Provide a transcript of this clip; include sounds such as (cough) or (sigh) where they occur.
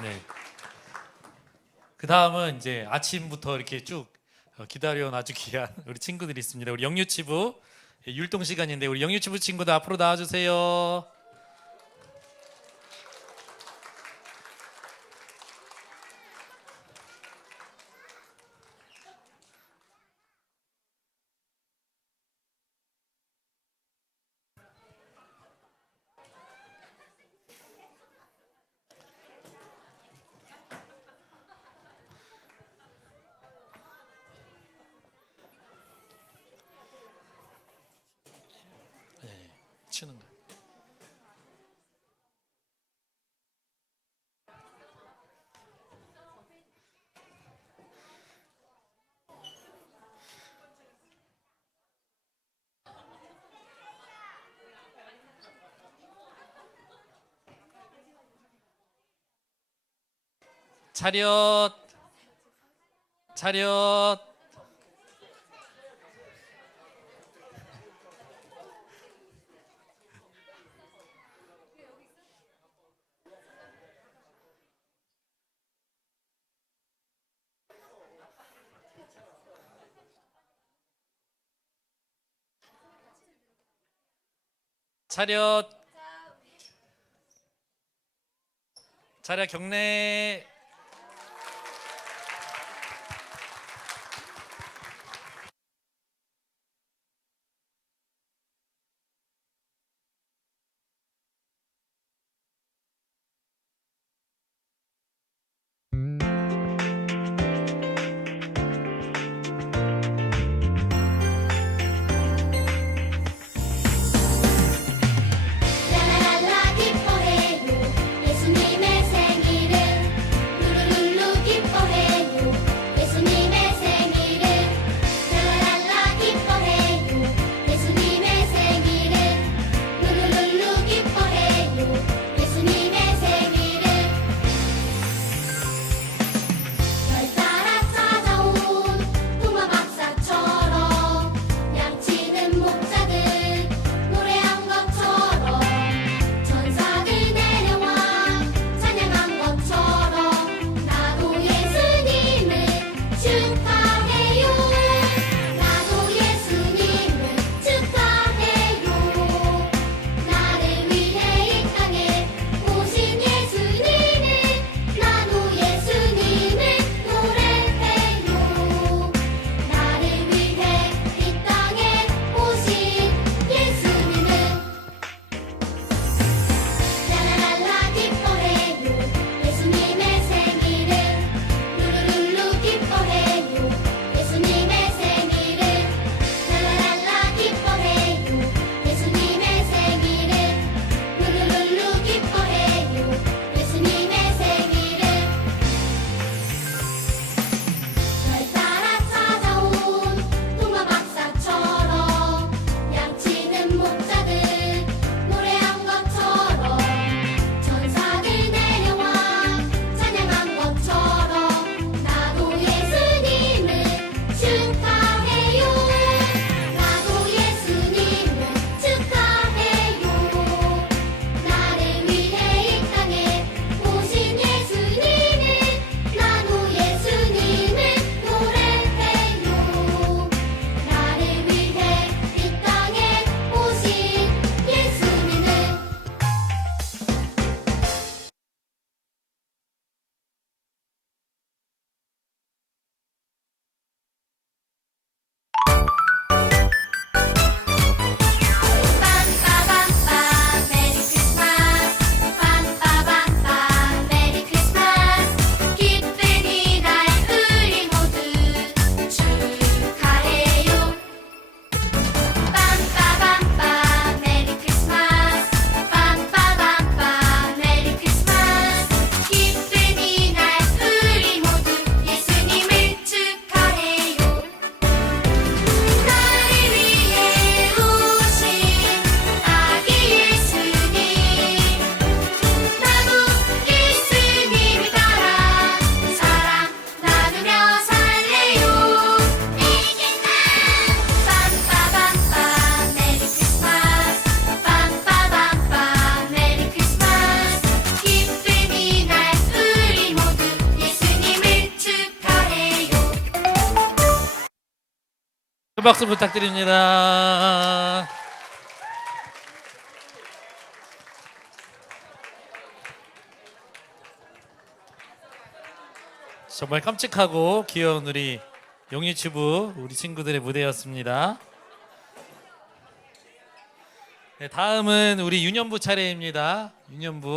네. 그 다음은 이제 아침부터 이렇게 쭉 어, 기다려 놔주기 위한 (laughs) 우리 친구들이 있습니다. 우리 영유치부 예, 율동 시간인데 우리 영유치부 친구들 앞으로 나와주세요. 치는 거. 차렷 차렷 차렷. 차렷 경례 박수 부탁드립니다. 정말 깜찍하고 귀여운 우리 영유튜브 우리 친구들의 무대였습니다. 네, 다음은 우리 윤현부 차례입니다. 윤현부.